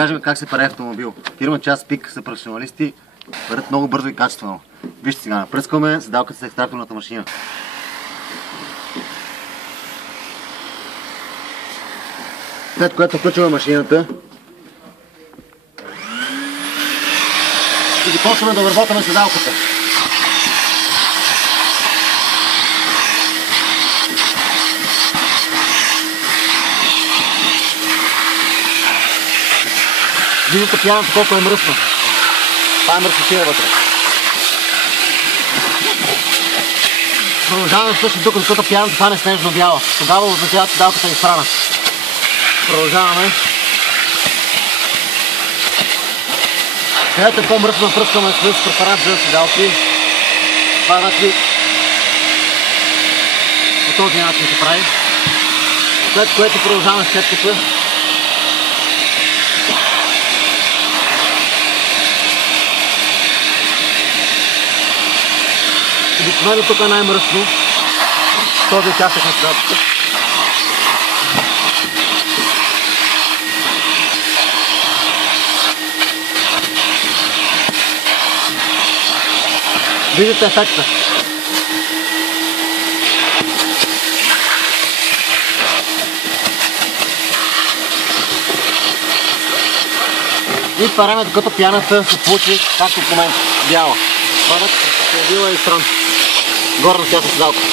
Кажем как се прави автомобил. Фирма Час Пик са професионалисти, правят много бързо и качествено. Вижте сега, напръскваме седалката с екстракторната машина. След което включваме машината и започваме да обработваме седалката. Виждате пяната колко е мръсна. Това е мръсотия вътре. Продължаваме също тук, докато пяната стане снежно бяла. Тогава означава, че седалката е изпрана. Продължаваме. Където е по-мръсно, напръскваме с препарат за седалки. Това значи по този начин се прави. След което продължаваме с четката. Обикновено тук е най-мръсно. Този участък на седалката. Виждате ефекта. И това време, докато пяната се получи, както в момента, бяла. Това е била и стран. Горна част на седалката.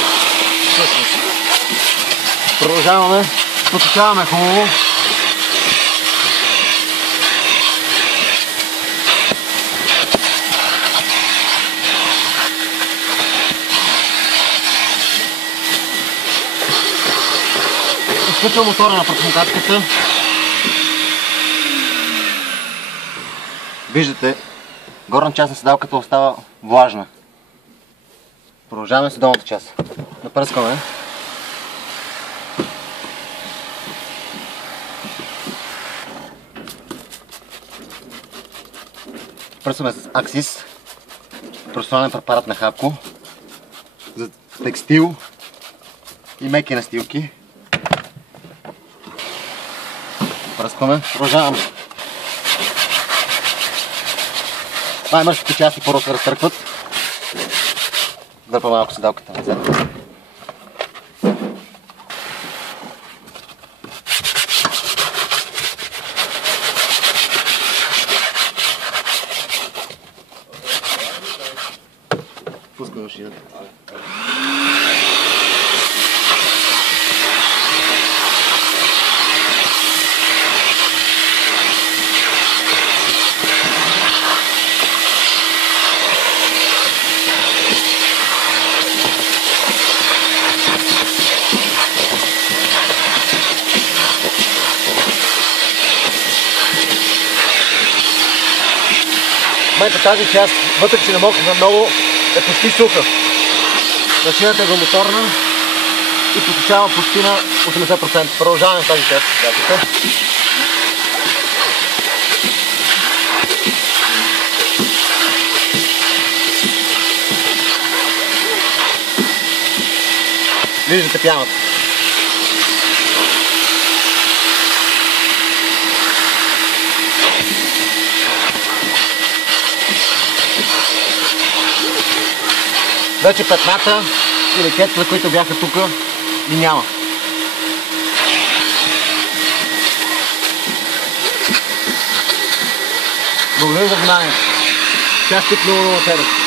Продължаваме, поточаваме хубаво. Изключвам мотора на пръчмокачката. Виждате, горна част на седалката остава влажна. Продължаваме с долната част. Напръскваме. Пръскваме с Аксис, професионален препарат на Хапко за текстил и меки настилки. Пръскваме, продължаваме. Най-мърските части първо се разтъркват. Дърпа малко седалката назад. Пускаме машината. В момента тази част, вътре че не мокна много, е почти суха. Машината е двумоторна и поточава почти на 80%. Продължаваме в тази част. Виждате пяната. Вече петната или кетата, които бяха тук, и няма. Благодаря за вниманието. Час Пик 007.